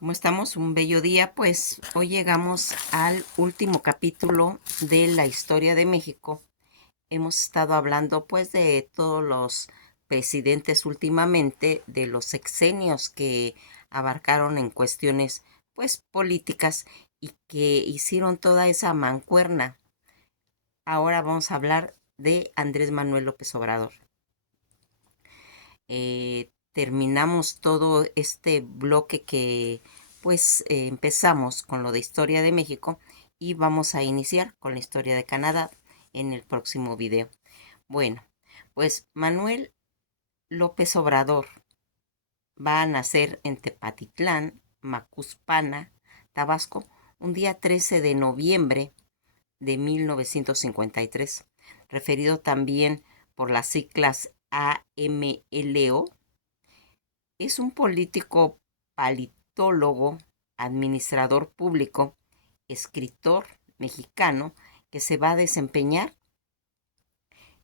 ¿Cómo estamos? Un bello día. Pues hoy llegamos al último capítulo de la historia de México. Hemos estado hablando pues de todos los presidentes últimamente, de los sexenios que abarcaron en cuestiones pues políticas y que hicieron toda esa mancuerna. Ahora vamos a hablar de Andrés Manuel López Obrador. Terminamos todo este bloque que pues empezamos con lo de historia de México y vamos a iniciar con la historia de Canadá en el próximo video. Bueno, pues Manuel López Obrador va a nacer en Tepatitlán, Macuspana, Tabasco, un día 13 de noviembre de 1953, referido también por las siglas AMLO. Es un político politólogo, administrador público, escritor mexicano que se va a desempeñar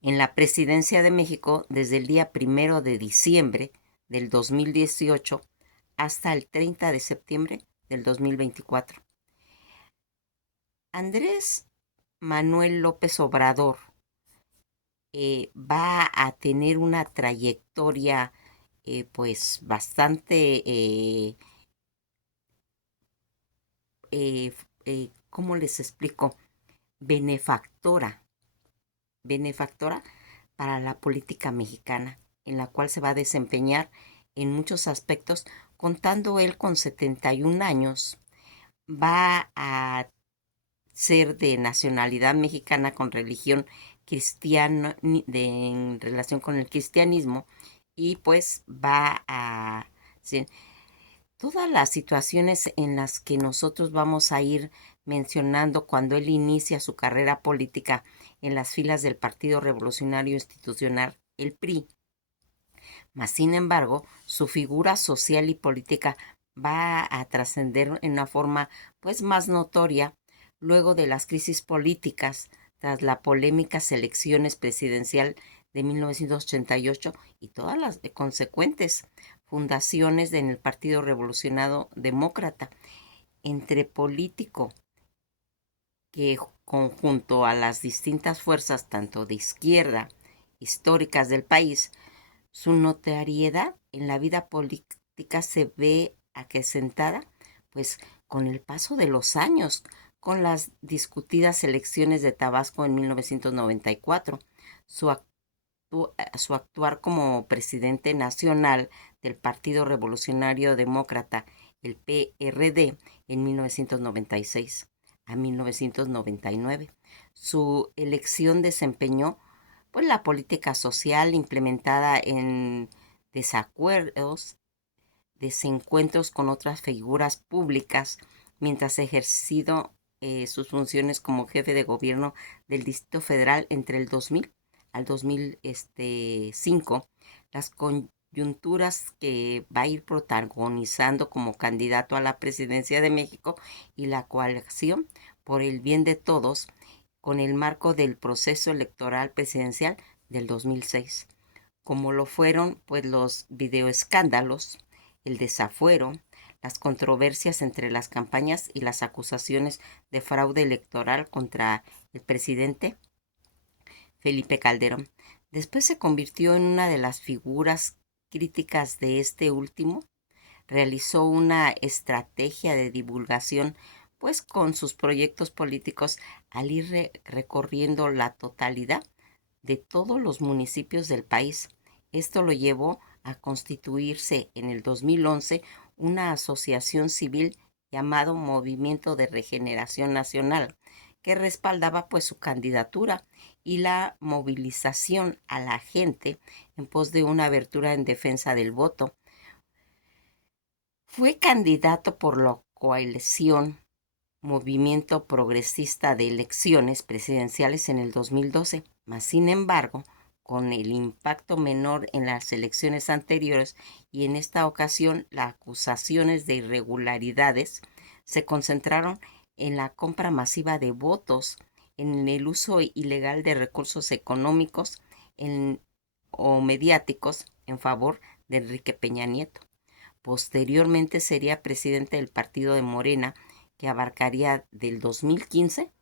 en la presidencia de México desde el día 1 de diciembre del 2018 hasta el 30 de septiembre del 2024. Andrés Manuel López Obrador va a tener una trayectoria pues bastante ¿cómo les explico? Benefactora, benefactora para la política mexicana, en la cual se va a desempeñar en muchos aspectos, contando él con 71 años, va a ser de nacionalidad mexicana con religión cristiana, en relación con el cristianismo, y pues va a ser todas las situaciones en las que nosotros vamos a ir mencionando cuando él inicia su carrera política en las filas del Partido Revolucionario Institucional, el PRI. Mas, sin embargo, su figura social y política va a trascender en una forma pues más notoria luego de las crisis políticas tras la polémica elecciones presidencial de 1988 y todas las consecuentes fundaciones en el Partido Revolucionario Demócrata. Entre político que conjunto a las distintas fuerzas tanto de izquierda históricas del país, su notoriedad en la vida política se ve acrecentada pues con el paso de los años, con las discutidas elecciones de Tabasco en 1994, su, su actuar como presidente nacional del Partido Revolucionario Demócrata, el PRD, en 1996 a 1999. Su elección desempeñó pues la política social implementada en desacuerdos, desencuentros con otras figuras públicas, mientras ejercido sus funciones como jefe de gobierno del Distrito Federal entre el 2000 al 2005, las coyunturas que va a ir protagonizando como candidato a la presidencia de México y la coalición por el bien de todos con el marco del proceso electoral presidencial del 2006, como lo fueron pues los videoescándalos, el desafuero, las controversias entre las campañas y las acusaciones de fraude electoral contra el presidente Felipe Calderón. Después se convirtió en una de las figuras críticas de este último. Realizó una estrategia de divulgación pues con sus proyectos políticos al ir recorriendo la totalidad de todos los municipios del país. Esto lo llevó a constituirse en el 2011 una asociación civil llamado Movimiento de Regeneración Nacional, que respaldaba pues su candidatura y la movilización a la gente en pos de una abertura en defensa del voto. Fue candidato por la coalición Movimiento Progresista de Elecciones Presidenciales en el 2012, mas sin embargo, con el impacto menor en las elecciones anteriores y en esta ocasión las acusaciones de irregularidades se concentraron en la compra masiva de votos, en el uso ilegal de recursos económicos o mediáticos en favor de Enrique Peña Nieto. Posteriormente sería presidente del partido de Morena, que abarcaría del 2015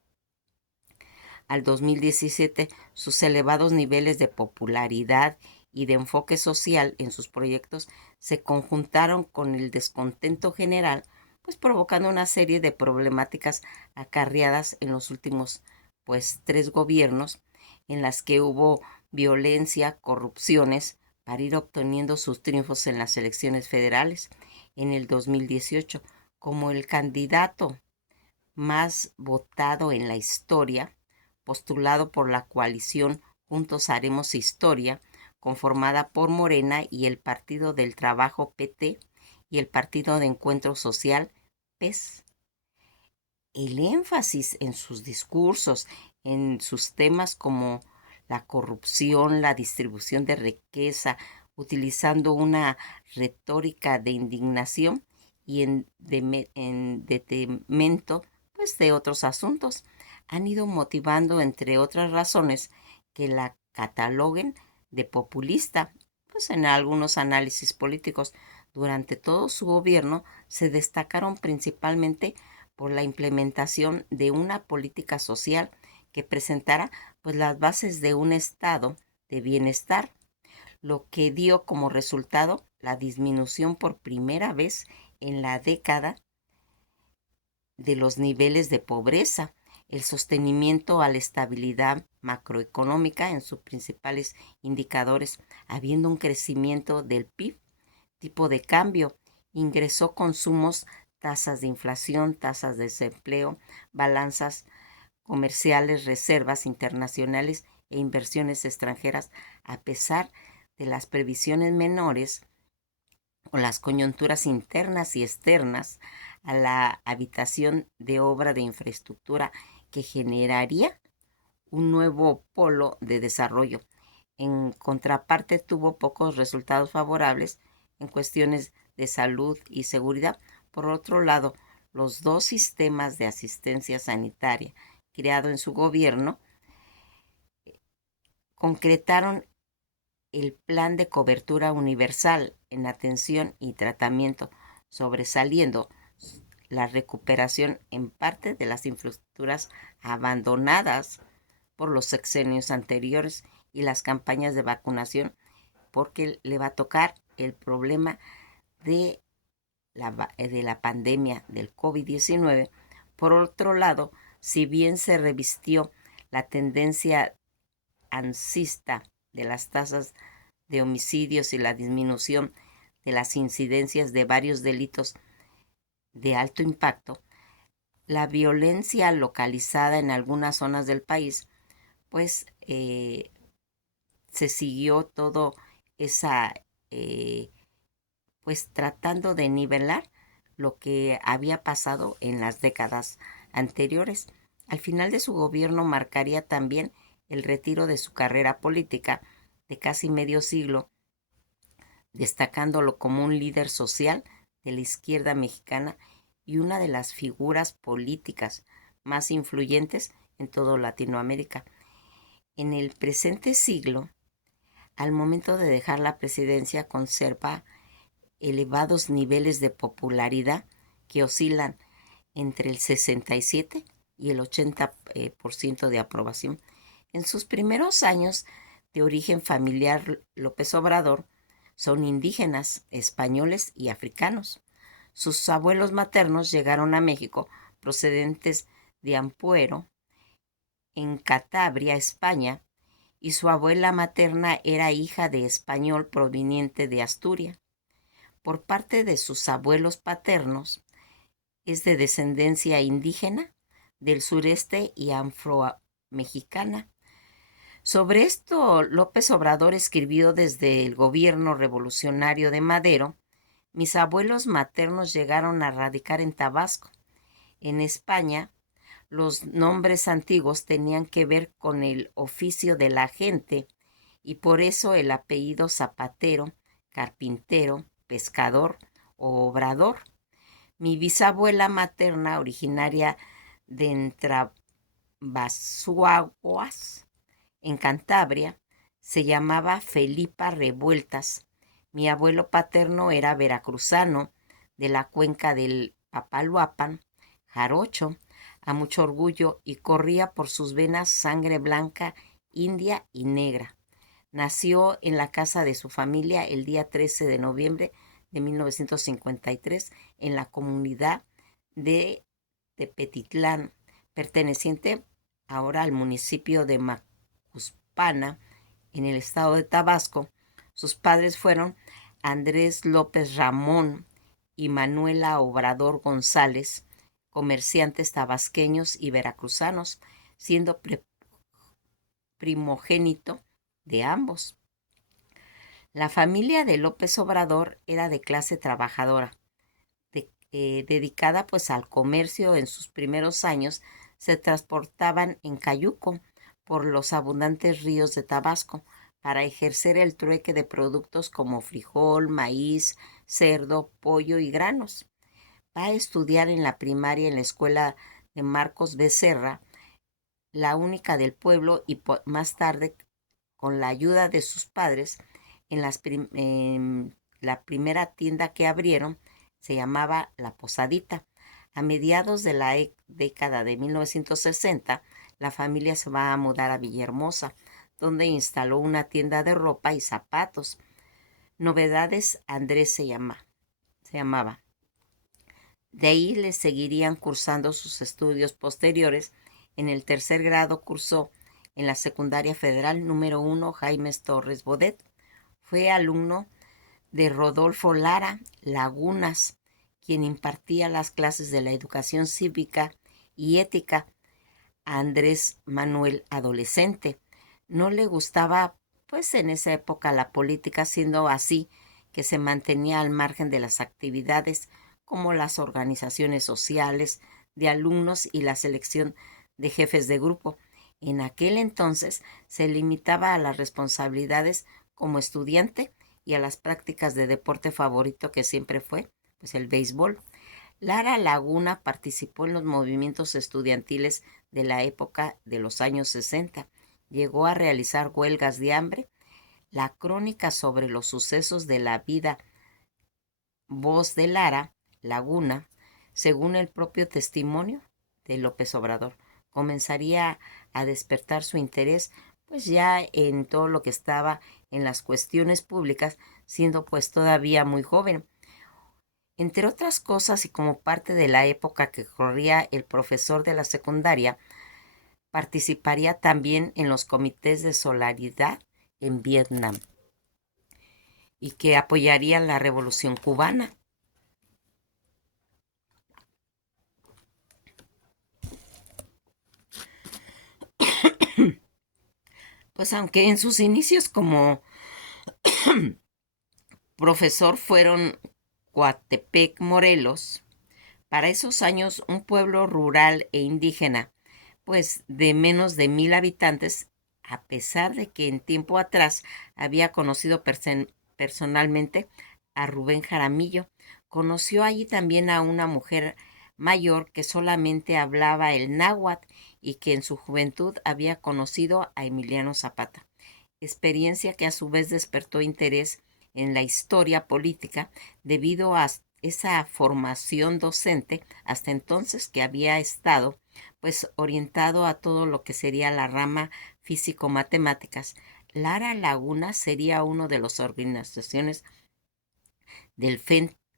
al 2017. Sus elevados niveles de popularidad y de enfoque social en sus proyectos se conjuntaron con el descontento general, pues provocando una serie de problemáticas acarreadas en los últimos, pues, 3 gobiernos, en las que hubo violencia, corrupciones, para ir obteniendo sus triunfos en las elecciones federales en el 2018, como el candidato más votado en la historia, postulado por la coalición Juntos Haremos Historia, conformada por Morena y el Partido del Trabajo PT y el Partido de Encuentro Social PES. El énfasis en sus discursos, en sus temas como la corrupción, la distribución de riqueza, utilizando una retórica de indignación y en detrimento, pues, de otros asuntos, han ido motivando, entre otras razones, que la cataloguen de populista. Pues en algunos análisis políticos durante todo su gobierno se destacaron principalmente por la implementación de una política social que presentara, pues, las bases de un estado de bienestar, lo que dio como resultado la disminución por primera vez en la década de los niveles de pobreza, el sostenimiento a la estabilidad macroeconómica en sus principales indicadores, habiendo un crecimiento del PIB, tipo de cambio, ingresó consumos, tasas de inflación, tasas de desempleo, balanzas comerciales, reservas internacionales e inversiones extranjeras, a pesar de las previsiones menores o las coyunturas internas y externas a la habitación de obra de infraestructura que generaría un nuevo polo de desarrollo. En contraparte, tuvo pocos resultados favorables en cuestiones de salud y seguridad. Por otro lado, los 2 sistemas de asistencia sanitaria creados en su gobierno concretaron el plan de cobertura universal en atención y tratamiento, sobresaliendo la recuperación en parte de las infraestructuras abandonadas por los sexenios anteriores y las campañas de vacunación, porque le va a tocar el problema de la pandemia del COVID-19. Por otro lado, si bien se revistió la tendencia alcista de las tasas de homicidios y la disminución de las incidencias de varios delitos de alto impacto, la violencia localizada en algunas zonas del país, pues se siguió todo esa, pues tratando de nivelar lo que había pasado en las décadas anteriores. Al final de su gobierno marcaría también el retiro de su carrera política de casi medio siglo, destacándolo como un líder social de la izquierda mexicana y una de las figuras políticas más influyentes en toda Latinoamérica. En el presente siglo, al momento de dejar la presidencia, conserva elevados niveles de popularidad que oscilan entre el 67 y el 80% de aprobación. En sus primeros años de origen familiar, López Obrador son indígenas, españoles y africanos. Sus abuelos maternos llegaron a México procedentes de Ampuero, en Cantabria, España, y su abuela materna era hija de español proveniente de Asturias. Por parte de sus abuelos paternos, es de descendencia indígena del sureste y afro-mexicana. Sobre esto, López Obrador escribió desde el gobierno revolucionario de Madero: mis abuelos maternos llegaron a radicar en Tabasco. En España, los nombres antiguos tenían que ver con el oficio de la gente y por eso el apellido zapatero, carpintero, pescador o obrador. Mi bisabuela materna, originaria de Entrambazuaguas, en Cantabria, se llamaba Felipa Revueltas. Mi abuelo paterno era veracruzano de la cuenca del Papaloapan, jarocho, a mucho orgullo, y corría por sus venas sangre blanca, india y negra. Nació en la casa de su familia el día 13 de noviembre de 1953 en la comunidad de Tepetitlán, perteneciente ahora al municipio de Macuspana, en el estado de Tabasco. Sus padres fueron Andrés López Ramón y Manuela Obrador González, comerciantes tabasqueños y veracruzanos, siendo primogénito de ambos. La familia de López Obrador era de clase trabajadora, dedicada pues al comercio. En sus primeros años se transportaban en cayuco por los abundantes ríos de Tabasco para ejercer el trueque de productos como frijol, maíz, cerdo, pollo y granos. Va a estudiar en la primaria en la escuela de Marcos Becerra, la única del pueblo, y más tarde, con la ayuda de sus padres, en la primera tienda que abrieron se llamaba La Posadita. A mediados de la década de 1960, la familia se va a mudar a Villahermosa, donde instaló una tienda de ropa y zapatos. Novedades Andrés se llamaba. De ahí le seguirían cursando sus estudios posteriores. En el tercer grado cursó en la Secundaria Federal número 1 Jaimes Torres Bodet. Fue alumno de Rodolfo Lara Lagunas, quien impartía las clases de la educación cívica y ética a Andrés Manuel adolescente. No le gustaba, pues en esa época, la política, siendo así que se mantenía al margen de las actividades como las organizaciones sociales de alumnos y la selección de jefes de grupo. En aquel entonces se limitaba a las responsabilidades como estudiante y a las prácticas de deporte favorito, que siempre fue pues el béisbol. Lara Laguna participó en los movimientos estudiantiles de la época de los años 60. Llegó a realizar huelgas de hambre. La crónica sobre los sucesos de la vida, voz de Lara Laguna, según el propio testimonio de López Obrador, comenzaría a despertar su interés pues ya en todo lo que estaba en las cuestiones públicas, siendo pues todavía muy joven. Entre otras cosas, y como parte de la época que corría, el profesor de la secundaria participaría también en los comités de solidaridad en Vietnam y que apoyarían la revolución cubana. Pues aunque en sus inicios como profesor fueron Coatepec, Morelos, para esos años un pueblo rural e indígena, pues de menos de 1,000 habitantes, a pesar de que en tiempo atrás había conocido personalmente a Rubén Jaramillo. Conoció allí también a una mujer mayor que solamente hablaba el náhuatl y que en su juventud había conocido a Emiliano Zapata, experiencia que a su vez despertó interés en la historia política debido a esa formación docente hasta entonces que había estado pues orientado a todo lo que sería la rama físico-matemáticas. Lara Laguna sería uno de las organizaciones del,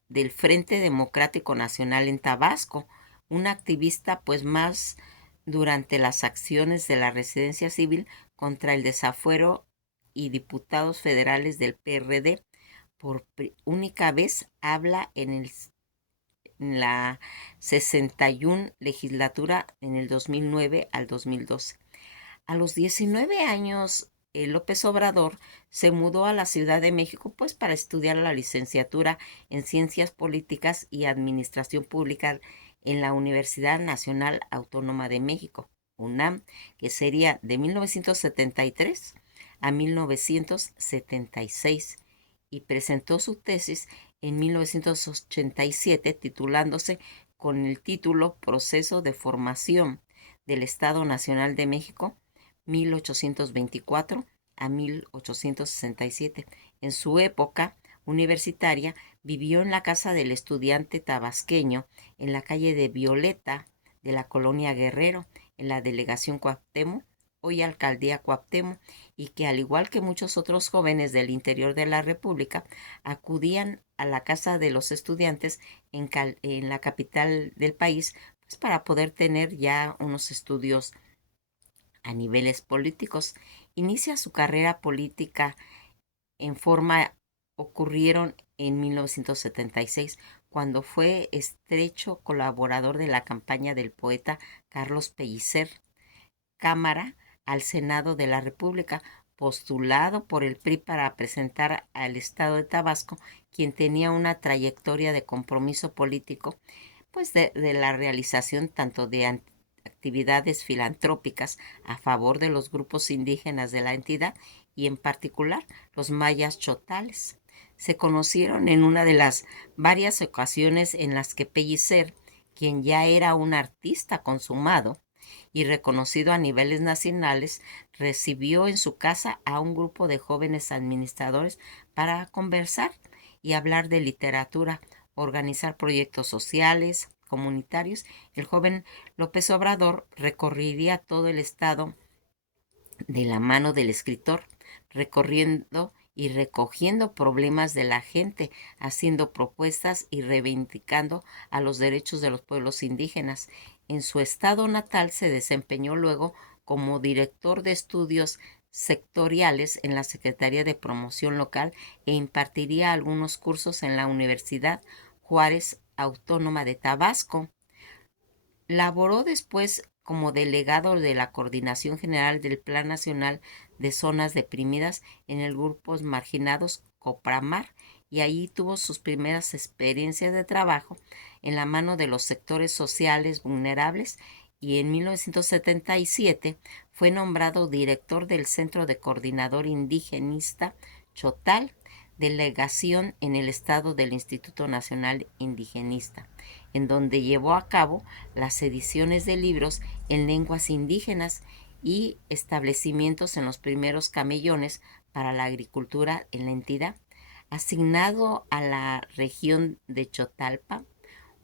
del Frente Democrático Nacional en Tabasco, una activista pues más durante las acciones de la residencia civil contra el desafuero, y diputados federales del PRD. Por única vez habla en la 61 legislatura en el 2009 al 2012. A los 19 años, López Obrador se mudó a la Ciudad de México pues para estudiar la licenciatura en Ciencias Políticas y Administración Pública en la Universidad Nacional Autónoma de México, UNAM, que sería de 1973 a 1976, y presentó su tesis en 1987 titulándose con el título Proceso de Formación del Estado Nacional de México 1824 a 1867. En su época universitaria, vivió en la casa del estudiante tabasqueño en la calle de Violeta de la colonia Guerrero, en la delegación Cuauhtémoc, hoy alcaldía Cuauhtémoc, y que al igual que muchos otros jóvenes del interior de la República, acudían a la casa de los estudiantes en la capital del país, pues para poder tener ya unos estudios a niveles políticos. Inicia su carrera política en forma ocurrieron en 1976, cuando fue estrecho colaborador de la campaña del poeta Carlos Pellicer, Cámara al Senado de la República, postulado por el PRI para presentar al Estado de Tabasco, quien tenía una trayectoria de compromiso político, pues de la realización tanto de actividades filantrópicas a favor de los grupos indígenas de la entidad y en particular los mayas chotales. Se conocieron en una de las varias ocasiones en las que Pellicer, quien ya era un artista consumado y reconocido a niveles nacionales, recibió en su casa a un grupo de jóvenes administradores para conversar y hablar de literatura, organizar proyectos sociales, comunitarios. El joven López Obrador recorrería todo el estado de la mano del escritor, recorriendo y recogiendo problemas de la gente, haciendo propuestas y reivindicando a los derechos de los pueblos indígenas. En su estado natal se desempeñó luego como director de estudios sectoriales en la Secretaría de Promoción Local e impartiría algunos cursos en la Universidad Juárez Autónoma de Tabasco. Laboró después como delegado de la Coordinación General del Plan Nacional de Zonas Deprimidas en el Grupos Marginados Copramar, y allí tuvo sus primeras experiencias de trabajo en la mano de los sectores sociales vulnerables, y en 1977 fue nombrado director del Centro de Coordinador Indigenista Chotal, delegación en el estado del Instituto Nacional Indigenista, en donde llevó a cabo las ediciones de libros en lenguas indígenas y establecimientos en los primeros camellones para la agricultura en la entidad. Asignado a la región de Chotalpa,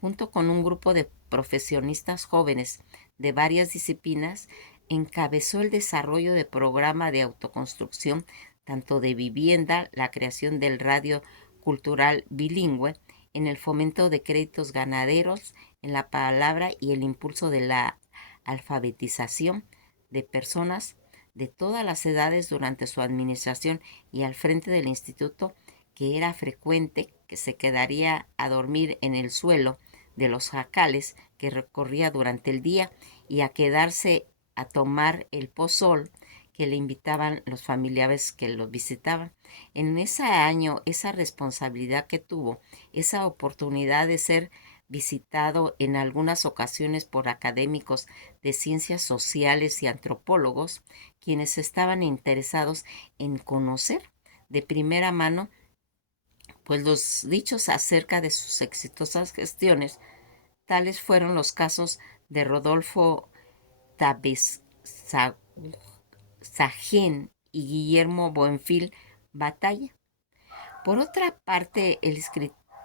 junto con un grupo de profesionistas jóvenes de varias disciplinas, encabezó el desarrollo de programa de autoconstrucción, tanto de vivienda, la creación del radio cultural bilingüe, en el fomento de créditos ganaderos en la palabra y el impulso de la alfabetización de personas de todas las edades durante su administración, y al frente del instituto, que era frecuente que se quedaría a dormir en el suelo de los jacales que recorría durante el día y a quedarse a tomar el pozol que le invitaban los familiares que lo visitaban. En ese año, esa responsabilidad que tuvo, esa oportunidad de ser visitado en algunas ocasiones por académicos de ciencias sociales y antropólogos, quienes estaban interesados en conocer de primera mano pues los dichos acerca de sus exitosas gestiones. Tales fueron los casos de Rodolfo Tabezagén y Guillermo Buenfil Batalla. Por otra parte,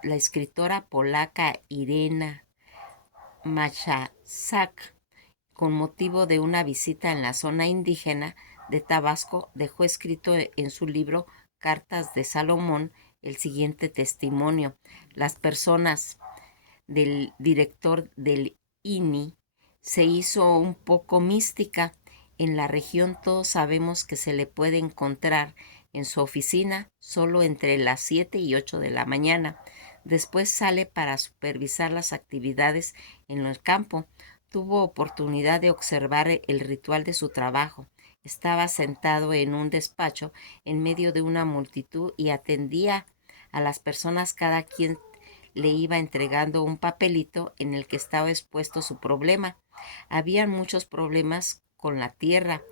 la escritora polaca Irena Machazak, con motivo de una visita en la zona indígena de Tabasco, dejó escrito en su libro Cartas de Salomón el siguiente testimonio. Las personas del director del INI se hizo un poco mística. En la región todos sabemos que se le puede encontrar en su oficina solo entre las 7 y 8 de la mañana. Después sale para supervisar las actividades en el campo. Tuvo oportunidad de observar el ritual de su trabajo. Estaba sentado en un despacho en medio de una multitud y atendía a las personas. Cada quien le iba entregando un papelito en el que estaba expuesto su problema. Habían muchos problemas con la tierra,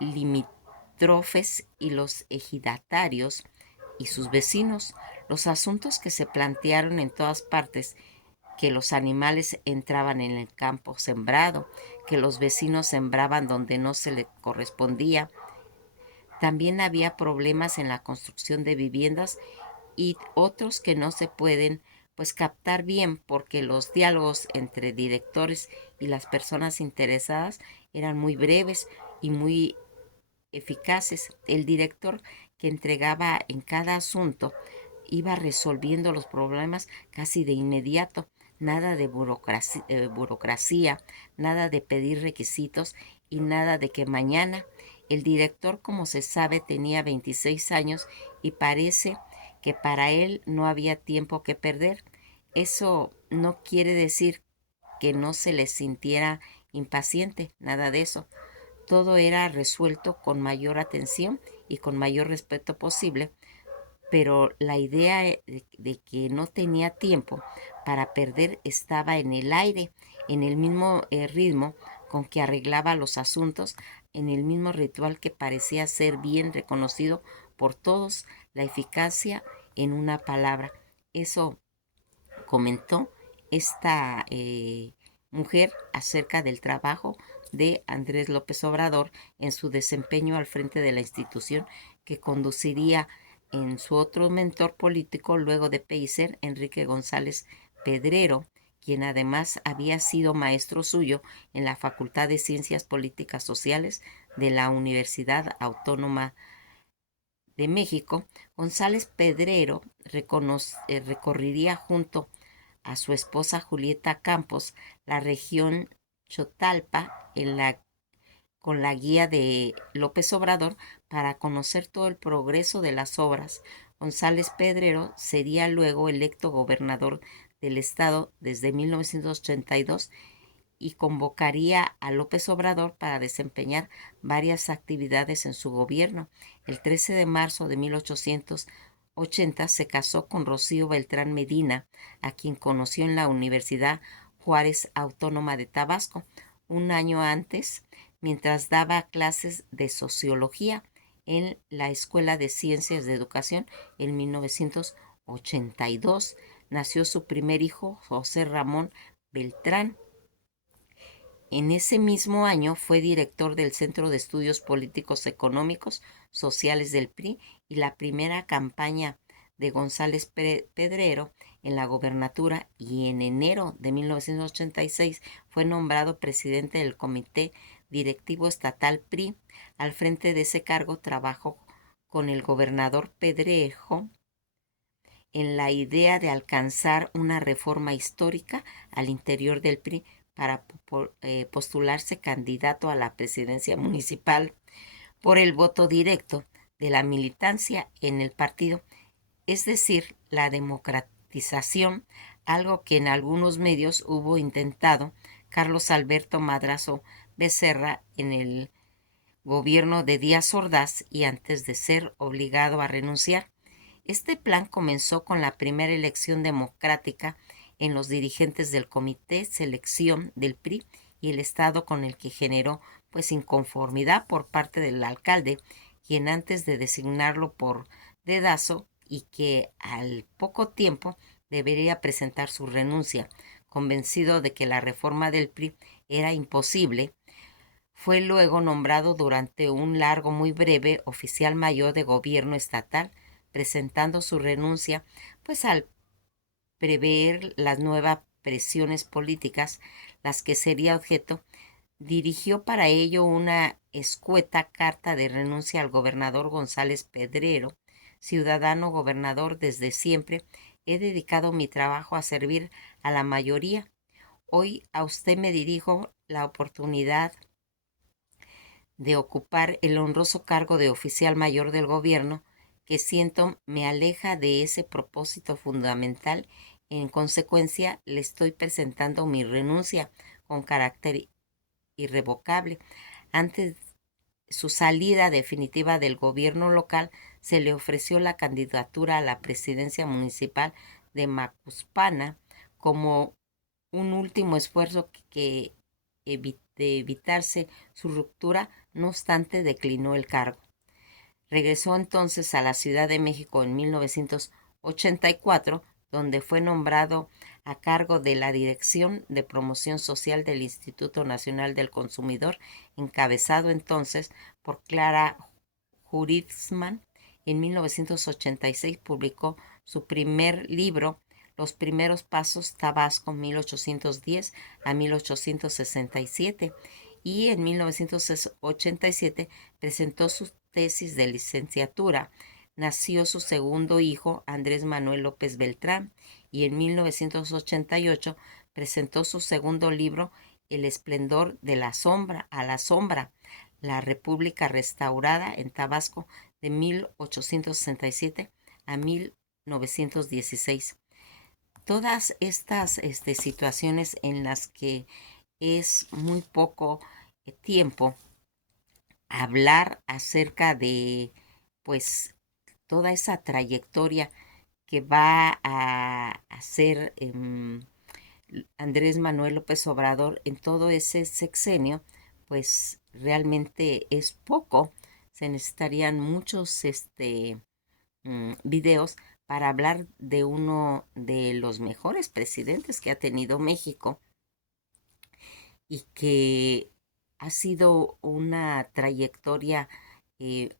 limítrofes y los ejidatarios y sus vecinos, los asuntos que se plantearon en todas partes, que los animales entraban en el campo sembrado, que los vecinos sembraban donde no se le correspondía. También había problemas en la construcción de viviendas y otros que no se pueden pues captar bien porque los diálogos entre directores y las personas interesadas eran muy breves y muy eficaces. El director que entregaba en cada asunto iba resolviendo los problemas casi de inmediato. Nada de burocracia, nada de pedir requisitos y nada de que mañana. El director, como se sabe, tenía 26 años y parece que para él no había tiempo que perder. Eso no quiere decir que no se le sintiera impaciente, nada de eso. Todo era resuelto con mayor atención y con mayor respeto posible, pero la idea de que no tenía tiempo para perder estaba en el aire, en el mismo ritmo con que arreglaba los asuntos, en el mismo ritual que parecía ser bien reconocido por todos, la eficacia en una palabra. Eso comentó esta mujer acerca del trabajo de Andrés López Obrador en su desempeño al frente de la institución que conduciría en su otro mentor político luego de Pellicer, Enrique González Pedrero, quien además había sido maestro suyo en la Facultad de Ciencias Políticas Sociales de la Universidad Autónoma de México. González Pedrero recorrería junto a su esposa Julieta Campos la región Chotalpa con la guía de López Obrador para conocer todo el progreso de las obras. González Pedrero sería luego electo gobernador del estado desde 1982 y convocaría a López Obrador para desempeñar varias actividades en su gobierno. El 13 de marzo de 1880 se casó con Rocío Beltrán Medina, a quien conoció en la Universidad Juárez Autónoma de Tabasco, un año antes, mientras daba clases de sociología en la Escuela de Ciencias de Educación en 1982. Nació su primer hijo, José Ramón Beltrán. En ese mismo año fue director del Centro de Estudios Políticos Económicos Sociales del PRI y la primera campaña de González Pedrero en la gobernatura, y en enero de 1986 fue nombrado presidente del Comité Directivo Estatal PRI. Al frente de ese cargo trabajó con el gobernador Pedrejo en la idea de alcanzar una reforma histórica al interior del PRI para postularse candidato a la presidencia municipal por el voto directo de la militancia en el partido, es decir, la democratización, algo que en algunos medios hubo intentado Carlos Alberto Madrazo Becerra en el gobierno de Díaz Ordaz y antes de ser obligado a renunciar. Este plan comenzó con la primera elección democrática en los dirigentes del Comité Selección del PRI y el Estado, con el que generó pues inconformidad por parte del alcalde, quien antes de designarlo por dedazo y que al poco tiempo debería presentar su renuncia, convencido de que la reforma del PRI era imposible, fue luego nombrado durante un largo muy breve oficial mayor de gobierno estatal, presentando su renuncia, pues al prever las nuevas presiones políticas, las que sería objeto, dirigió para ello una escueta carta de renuncia al gobernador González Pedrero: ciudadano gobernador, desde siempre he dedicado mi trabajo a servir a la mayoría. Hoy a usted me dirijo la oportunidad de ocupar el honroso cargo de oficial mayor del gobierno, que siento me aleja de ese propósito fundamental. En consecuencia, le estoy presentando mi renuncia con carácter irrevocable. Antes su salida definitiva del gobierno local, se le ofreció la candidatura a la presidencia municipal de Macuspana como un último esfuerzo de evitarse su ruptura. No obstante, declinó el cargo. Regresó entonces a la Ciudad de México en 1984, donde fue nombrado a cargo de la Dirección de Promoción Social del Instituto Nacional del Consumidor, encabezado entonces por Clara Juritzman. En 1986 publicó su primer libro, Los primeros pasos, Tabasco, 1810 a 1867, y en 1987 presentó su tesis de licenciatura. Nació su segundo hijo, Andrés Manuel López Beltrán, y en 1988 presentó su segundo libro, El esplendor de la sombra a la sombra, la República restaurada en Tabasco de 1867 a 1916. Todas estas situaciones en las que es muy poco tiempo hablar acerca de, pues, toda esa trayectoria que va a hacer Andrés Manuel López Obrador en todo ese sexenio, pues realmente es poco. Se necesitarían muchos videos para hablar de uno de los mejores presidentes que ha tenido México y que ha sido una trayectoria eh,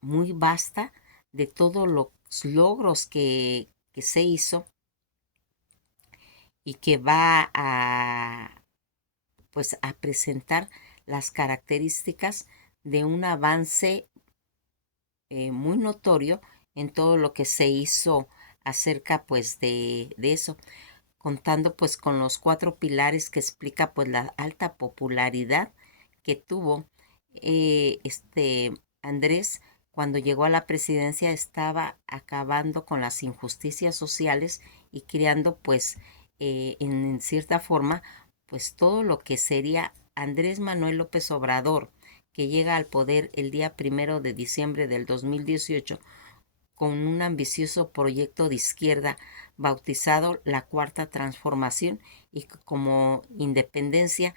muy vasta de todos los logros que se hizo y que va a, pues, a presentar las características de un avance muy notorio en todo lo que se hizo acerca pues de eso, contando pues con los 4 pilares que explica pues la alta popularidad que tuvo Andrés. Cuando llegó a la presidencia estaba acabando con las injusticias sociales y creando pues en cierta forma pues todo lo que sería Andrés Manuel López Obrador, que llega al poder el día 1 de diciembre del 2018 con un ambicioso proyecto de izquierda bautizado la Cuarta Transformación, y como independencia,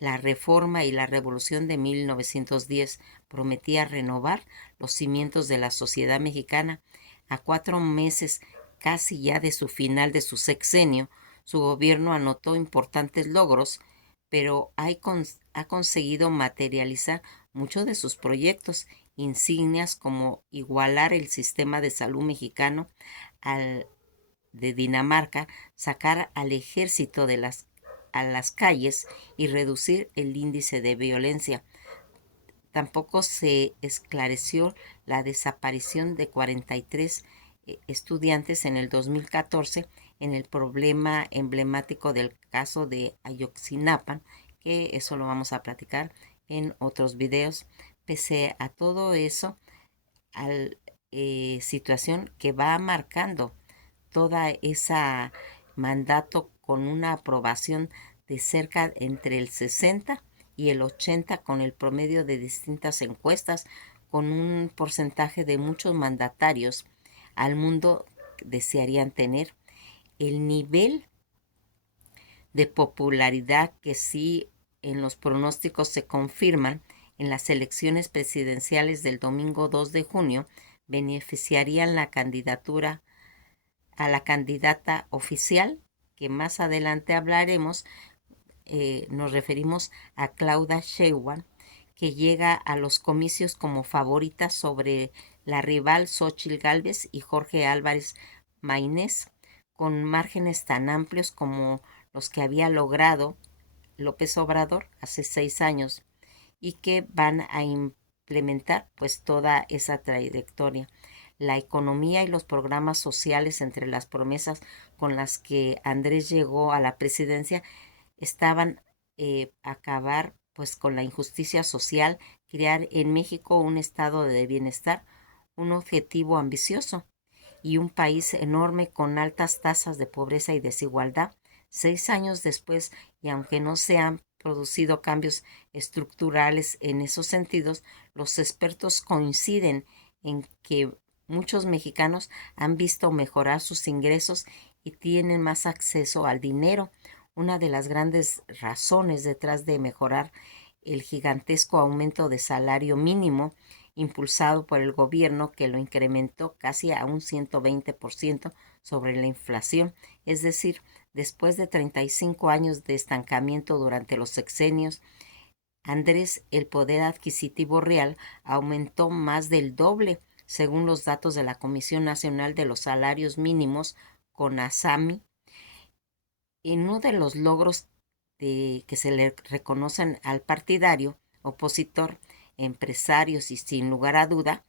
la Reforma y la Revolución de 1910 prometía renovar los cimientos de la sociedad mexicana. A 4 meses casi ya de su final de su sexenio, su gobierno anotó importantes logros, pero ha conseguido materializar muchos de sus proyectos insignias, como igualar el sistema de salud mexicano al de Dinamarca, sacar al ejército a las calles y reducir el índice de violencia. Tampoco se esclareció la desaparición de 43 estudiantes en el 2014 en el problema emblemático del caso de Ayotzinapa, que eso lo vamos a platicar en otros videos. Pese a todo eso, al situación que va marcando toda esa mandato con una aprobación de cerca entre el 60 y el 80 con el promedio de distintas encuestas, con un porcentaje de muchos mandatarios al mundo desearían tener. El nivel de popularidad que sí en los pronósticos se confirman en las elecciones presidenciales del domingo 2 de junio beneficiarían a la candidata oficial, que más adelante hablaremos. Nos referimos a Claudia Sheinbaum, que llega a los comicios como favorita sobre la rival Xóchitl Gálvez y Jorge Álvarez Maínez, con márgenes tan amplios como los que había logrado López Obrador hace 6 años, y que van a implementar pues toda esa trayectoria. La economía y los programas sociales, entre las promesas con las que Andrés llegó a la presidencia, estaban acabar pues con la injusticia social, crear en México un estado de bienestar, un objetivo ambicioso, y un país enorme con altas tasas de pobreza y desigualdad. 6 años después, y aunque no se han producido cambios estructurales en esos sentidos, los expertos coinciden en que muchos mexicanos han visto mejorar sus ingresos y tienen más acceso al dinero. Una de las grandes razones detrás de mejorar el gigantesco aumento de salario mínimo impulsado por el gobierno, que lo incrementó casi a un 120% sobre la inflación. Es decir, después de 35 años de estancamiento durante los sexenios, Andrés, el poder adquisitivo real aumentó más del doble, según los datos de la Comisión Nacional de los Salarios Mínimos, CONASAMI. Y uno de los logros que se le reconocen al partidario opositor, empresarios y sin lugar a duda,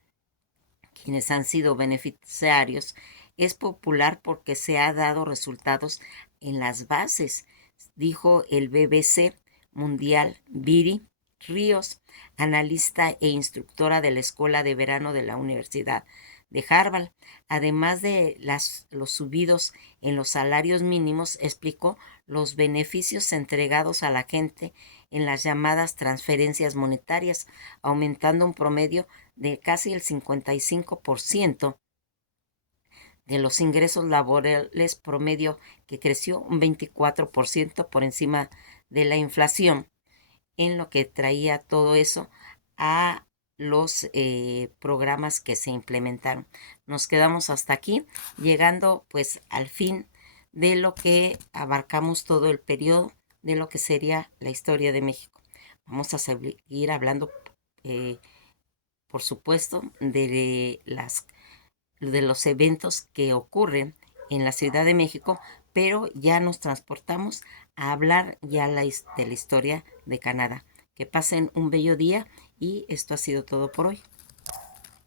quienes han sido beneficiarios, es popular porque se ha dado resultados en las bases, dijo el BBC Mundial Viri Ríos, analista e instructora de la Escuela de Verano de la Universidad de Harvard. Además de los subidos en los salarios mínimos, explicó los beneficios entregados a la gente en las llamadas transferencias monetarias, aumentando un promedio de casi el 55% de los ingresos laborales promedio, que creció un 24% por encima de la inflación, en lo que traía todo eso a los programas que se implementaron. Nos quedamos hasta aquí, llegando pues al fin de lo que abarcamos todo el periodo de lo que sería la historia de México. Vamos a seguir hablando, por supuesto, de los eventos que ocurren en la Ciudad de México, pero ya nos transportamos a hablar ya de la historia de Canadá. Que pasen un bello día y esto ha sido todo por hoy.